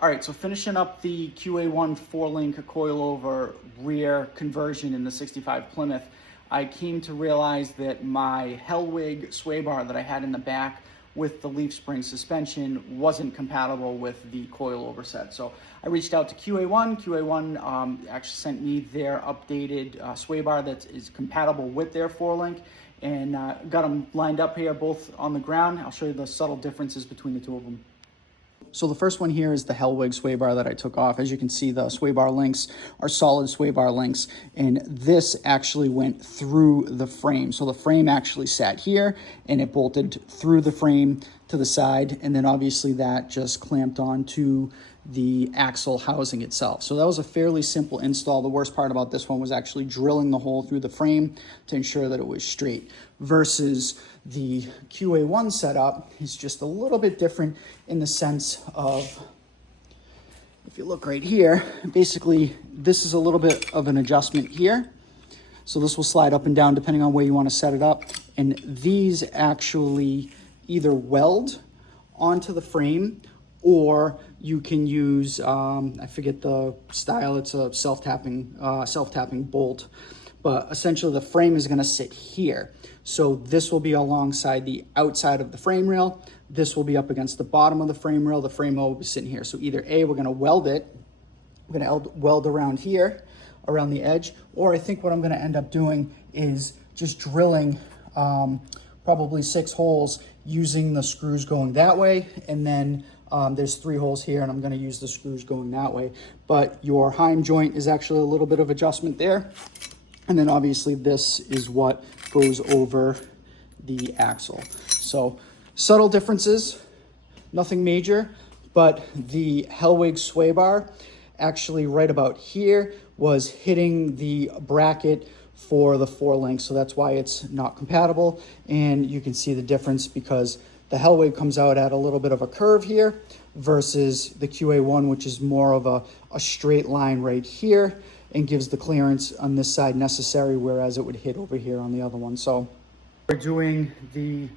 All right, so finishing up the QA1 4-link coilover rear conversion in the 65 Plymouth, I came to realize that my Hellwig Swaybar that I had in the back with the leaf spring suspension wasn't compatible with the coilover set. So I reached out to QA1. QA1 actually sent me their updated Swaybar that is compatible with their 4-link, and got them lined up here, both on the ground. I'll show you the subtle differences between the two of them. So the first one here is the Hellwig Swaybar that I took off. As you can see, the Swaybar links are solid Swaybar links, and this actually went through the frame. So the frame actually sat here, and it bolted through the frame to the side, and then obviously that just clamped onto the axle housing itself. So that was a fairly simple install. The worst part about this one was actually drilling the hole through the frame to ensure that it was straight, versus the QA1 setup is just a little bit different in the sense of, if you look right here, basically this is a little bit of an adjustment here. So this will slide up and down depending on where you want to set it up. And these actually either weld onto the frame, or you can use, I forget the style, it's a self-tapping bolt. But essentially the frame is going to sit here. So this will be alongside the outside of the frame rail. This will be up against the bottom of the frame rail. The frame rail will be sitting here. So either A, we're going to weld it. We're going to weld around here, around the edge. Or I think what I'm going to end up doing is just drilling probably 6 holes using the screws going that way. And then there's 3 holes here, and I'm going to use the screws going that way. But your heim joint is actually a little bit of adjustment there. And then obviously this is what goes over the axle. So subtle differences, nothing major, but the Hellwig Swaybar actually right about here was hitting the bracket for the 4-link. So that's why it's not compatible. And you can see the difference because the Hellwig comes out at a little bit of a curve here versus the QA1, which is more of a straight line right here, and gives the clearance on this side necessary, whereas it would hit over here on the other one. So we're doing the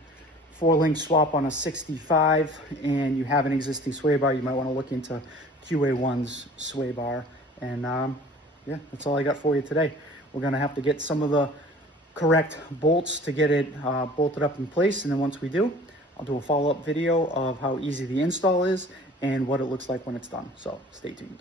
4-link swap on a 65, and you have an existing Swaybar, you might want to look into QA1's Swaybar. And yeah, that's all I got for you today. We're going to have to get some of the correct bolts to get it bolted up in place, and then once we do, I'll do a follow-up video of how easy the install is and what it looks like when it's done. So stay tuned.